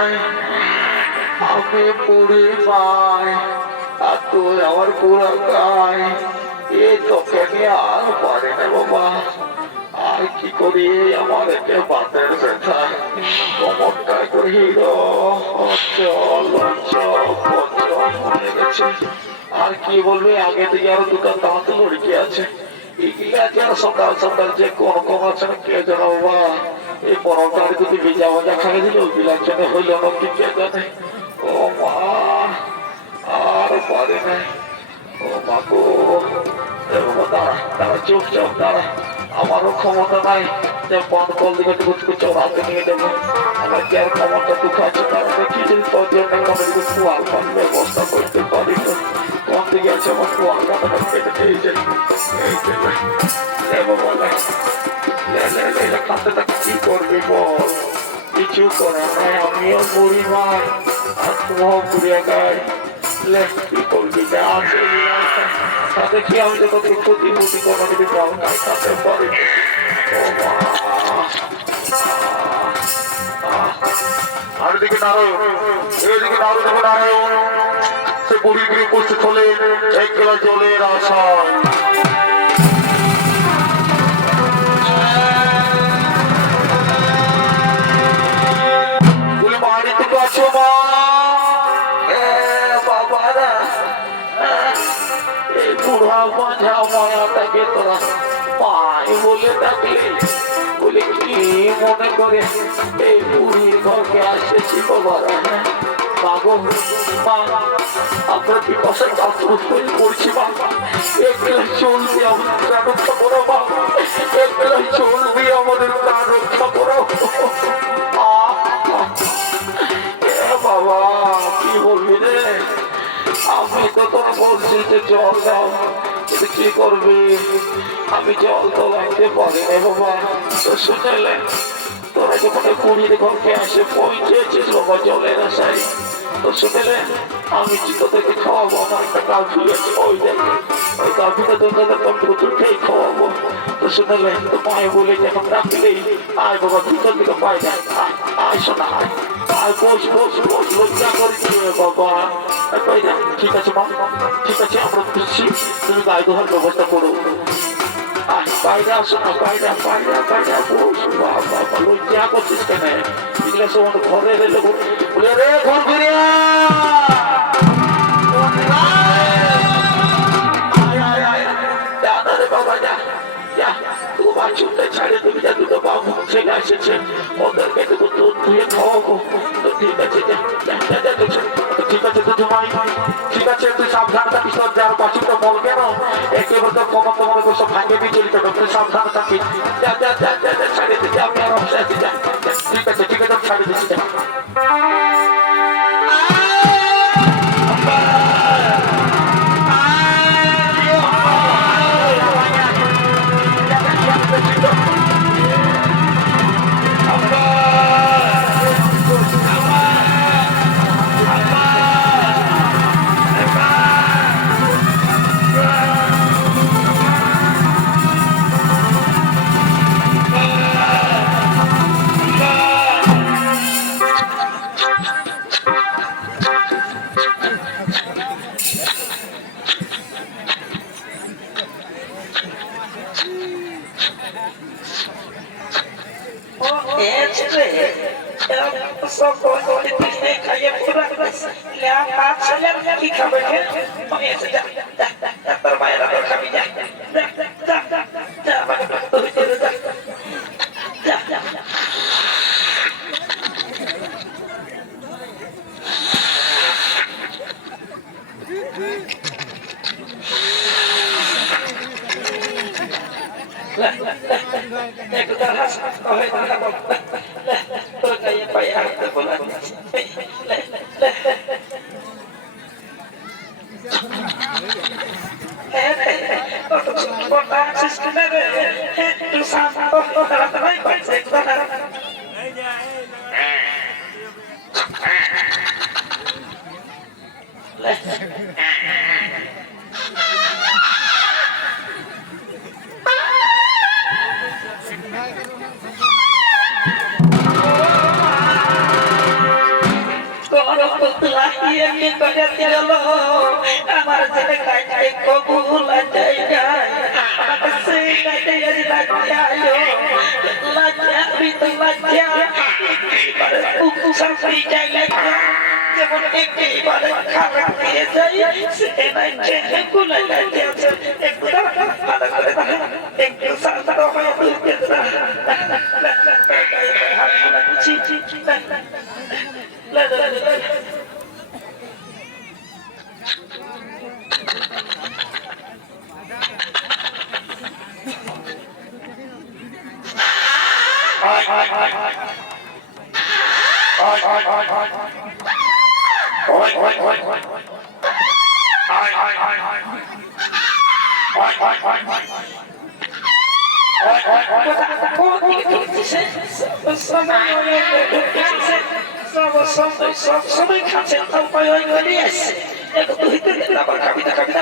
নাই, আমি পুরি পাই আর তুই আমার পুরা গাই। এ তোকে নিয়ে আর পারে না বাবা, আর কি করি আমার একে বাতের ব্যথা কোমরটায় করে হিরো চল হয়ে গেছে। আর কি বলবি, আগে থেকে আরো দুটো দাঁত লড়কি আছে, এগুলা যেন সকাল সকাল যে কোন কম আছে না কে জানো বাবা। এই পরমটার যদি ভিজা ভাজা খাই দিল ওইগুলার জন্য হইল না কি কে জানে। ও মা, আর পারে না। ও মা গো, দাঁড়া দাঁড়া, চুপচাপ দাঁড়া, আমারও ক্ষমতা নাই যে বন কল দিকে টুকু চড়াতে নিয়ে দেবো। আমার কি আর ক্ষমতা দুঃখ আছে, তারা দেখি যদি তোর জন্য কোনো দিকে কুয়ার পান ব্যবস্থা করতে পারি তো। কোন দিকে আছে আমার কুয়ার পানটা কেটে দিয়েছে, এই দেবো বলে খাতে তাকে কি করবি বল, কিছু করে নাই। আমিও বুড়ি মার আর তুমিও বুড়িয়া গাই, কি করবি যা আছে তাতে কি আমি তো তোকে ক্ষতি ক্ষতি কোনো যদি জল নাই খাতে পারি। আর দিকে নারায়ণ, এদিকে নারু দেখো নারায়ণ, সে বুড়ি বুড়ি উপস্থিত হলে এক গ্লাস জলের আশায়। বাড়িতে আছো মা? বাবারা এই বুড়া বাঁধা মায়াটাকে তোরা পাই বলে ডাকলে, বলে কি মনে করে এই বুড়ির ঘরকে আসেছি বাবারা? মাগো মা, আমরা বিপাশায় চাতুর হয়ে পড়ছি বাবা, একবেলা চলবি আমাদের প্রাণ রক্ষা করো বাবা, একবেলা চলবি আমাদের প্রাণ রক্ষা করো বাবা। কি বলবি রে, আমি তো তোর বলছি যে জল দাও, কিন্তু কি করবি, আমি জল তো লাগতে পারি না বাবা। তো শুনেলে তোরা যখন পুরীর ঘরকে আসে পৌঁছেছিস বাবা জলের আশায়, তো শুনেলে আমি তোদেরকে খাওয়াবো। আমার একটা গাভী আছে, ওই দেখে ওই গাভীটা তোদের প্রচুর খেয়ে খাওয়াবো। তো শুনেলে তো মায়ে বলে যখন ডাকলেই আয় বাবা, ভিতর দিকে পাই না, আয় শোনা আয়, আর বস বস বস, লজ্জা করছি বাবা। ঠিক আছে মা, ঠিক আছে আমরা বুঝছি, তুমি গায়ে দোহার ব্যবস্থা করো। বাইরে আসো না, বাইরে বাইরে বাইরে বস বাবা, লজ্জা করছিস কেন? এগুলো সব ঘরে এলে বলে রে ঘর ঘুরে বাবা, যা যা তোমার চুলটা ছাড়ে তুমি যা, দুটো বাবু ছেলে এসেছে ওদেরকে একটু দুধ ধুয়ে খাওয়াবো। ঠিক আছে ঠিক আছে তো তোমার ঠিক আছে, তুই সাবধান থাকিস, তোর যার বাছুরটা বল কেন একেবারে তোর কমা তোমার সব ভাঙে দিয়ে চলিত, তুই সাবধান থাকিস। যা যা যা যা ছাড়ে দিচ্ছি, আমি আর অবশ্যই আছি, যা ঠিক আছে ঠিক আছে, ছাড়ে দিচ্ছি যা। লাগিয়ে কি করে দিল আমার ছেলে কাছে কবুল জায়গা সেই কাছে আজ লাগিয়ে আলো লাগিয়ে আমি তো লাগিয়ে শান্তি জায়গা যেমন একেবারে খারাপ হয়ে যায় সে নাই চেয়ে গুলো লাগে একটু ভালো করে একটু শান্ত হয়ে দুঃখে ছি ছি ছি সবাই খাচ্ছে আবার খাবিতে খাবিতে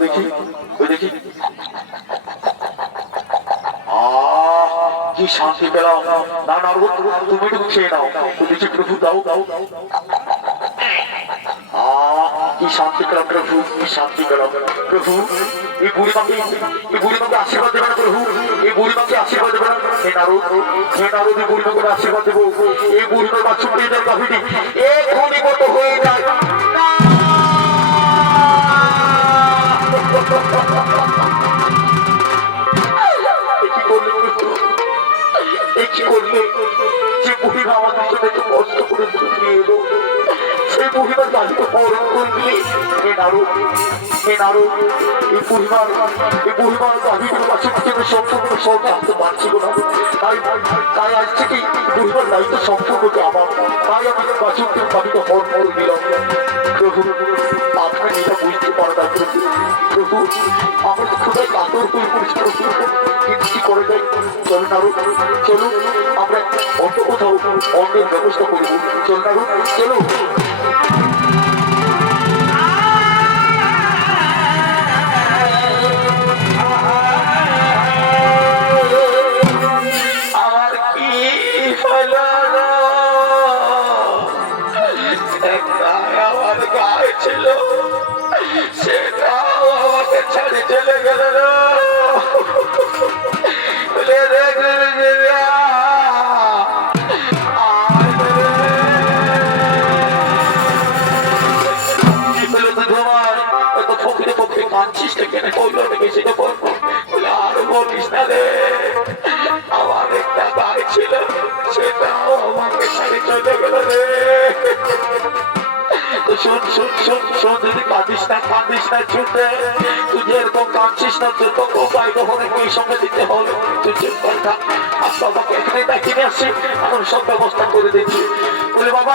দেখি দেখি কি শান্তি পেলাম না না তুমি একটু খেয়ে নাও দেখি প্রভু দাও দাও কি শান্তি পেলাম প্রভু কি শান্তি পেলাম প্রভু এই বুড়িমাকে আশীর্বাদ দেবে না প্রভু এই বুড়িমাকে আশীর্বাদ দেবে না হে নারদ এই বুড়িমাকে আশীর্বাদ দেবো এই বুড়িমার বাচ্চুটি দেয় কাহিনী এখনই মতো হয়ে যায় কি করলে যে মহিলা আমাদের জন্য একটু কষ্ট করে দিয়ে এলো সেই মহিলার দাবিকে হরণ করলে হে নারদ এই মহিমার দাবিগুলো কাছে থেকে সম্পূর্ণ সব জানতে পারছিল না তাই আজ থেকে মহিমার দায়িত্ব সম্পূর্ণ আমার তাই আমাদের বাচকদের দাবিকে হরণ করে দিলাম প্রভু আপনার এটা বুঝতে পারা প্রভু আমার খুবই কাতর হয়ে পড়েছে কি করে দেয় চলুন নারদ চলুন আমরা অন্য কোথাও অন্যের ব্যবস্থা করবো চলুন নারদ চলুন আমার কি হলো আমার গায়ে ছিল সেটাও আমাকে ছেড়ে চলে গেল কাঁদছিস কেনে বললো সেটা বলবো আর বলিস না রে আমার একটা গায়ে ছিল সেটাও আমাকে ছেড়ে চলে গেল রে শোন শোন শোন শোন যদি কাঁদিস না ছুটে তুই যেরকম কাঁদছিস না তুই তো বাইরে হলে এই সঙ্গে দিতে হবে তুই চুপ করে থাক আর বাবাকে এখানে ডাকিয়ে নিয়ে আসছি এখন সব ব্যবস্থা করে দিচ্ছি বলে বাবা